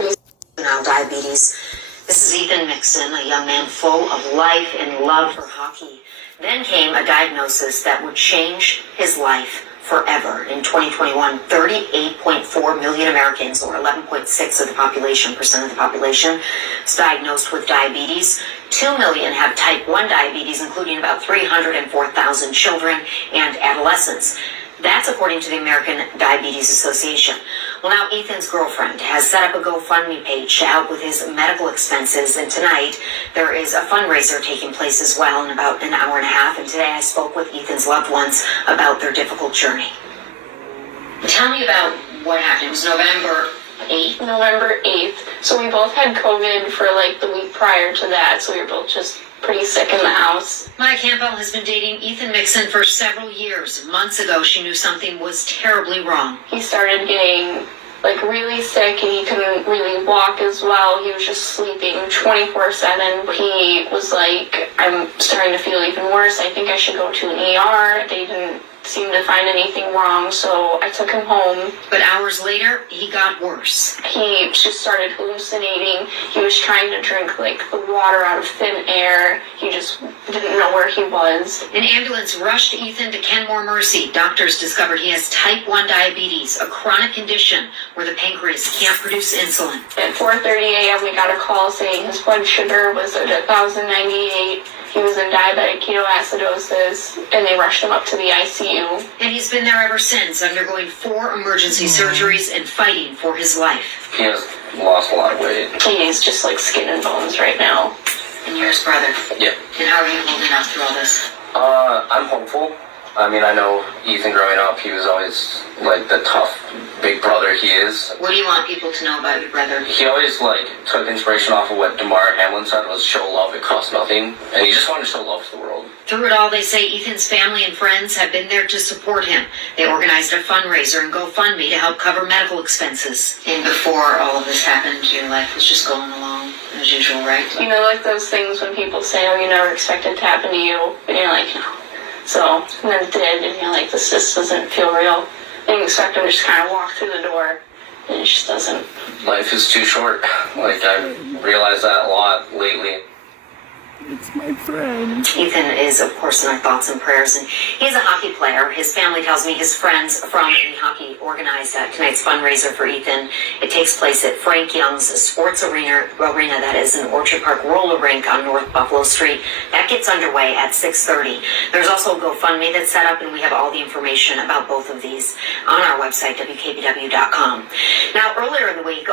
pretty now diabetes. This is Ethan Mixon, a young man full of life and love for hockey. Then came a diagnosis that would change his life forever. In 2021, 38.4 million Americans, or 11.6% of the population, was diagnosed with diabetes. 2 million have type 1 diabetes, including about 304,000 children and adolescents. That's according to the American Diabetes Association. Well, now Ethan's girlfriend has set up a GoFundMe page to help with his medical expenses, and tonight there is a fundraiser taking place as well in about an hour and a half, and today I spoke with Ethan's loved ones about their difficult journey. Tell me about what happened. It was November 8th? November 8th. So we both had COVID for like the week prior to that, so we were both just pretty sick in the house. Maya Campbell has been dating Ethan Mixon for several years. Months ago, she knew something was terribly wrong. He started getting like really sick and he couldn't really walk as well. He was just sleeping 24/7. He was like, I'm starting to feel even worse. I think I should go to an ER. They didn't seem to find anything wrong, so I took him home. But hours later, he got worse. He just started hallucinating. He was trying to drink like the water out of thin air. He just didn't know where he was. An ambulance rushed Ethan to Kenmore Mercy. Doctors discovered he has type 1 diabetes, a chronic condition where the pancreas can't produce insulin. At 4:30 a.m. we got a call saying his blood sugar was at 1,098. He was in diabetic ketoacidosis, and they rushed him up to the ICU. And he's been there ever since, undergoing 4 emergency surgeries and fighting for his life. He has lost a lot of weight. He's just like skin and bones right now. And you're his brother? Yeah. And how are you holding up through all this? I'm hopeful. I mean, I know Ethan growing up, he was always like the tough big brother he is. What do you want people to know about your brother? He always like took inspiration off of what Damar Hamlin said was show love, it costs nothing. And he just wanted to show love to the world. Through it all, they say Ethan's family and friends have been there to support him. They organized a fundraiser and GoFundMe to help cover medical expenses. And before all of this happened, your life was just going along as usual, right? You know, like those things when people say, oh, you never expect it to happen to you, and you're like, no. So, and then it did, and you're like, this just doesn't feel real. And you expect him to just kind of walk through the door, and it just doesn't. Life is too short. Like, I realized that a lot lately. It's my friend. Ethan is, of course, in our thoughts and prayers, and he's a hockey player. His family tells me his friends from the hockey organized tonight's fundraiser for Ethan. It takes place at Frank Young's Sports Arena, that is an Orchard Park roller rink on North Buffalo Street. That gets underway at 6:30. There's also a GoFundMe that's set up, and we have all the information about both of these on our website, WKBW.com. Now, earlier in the week,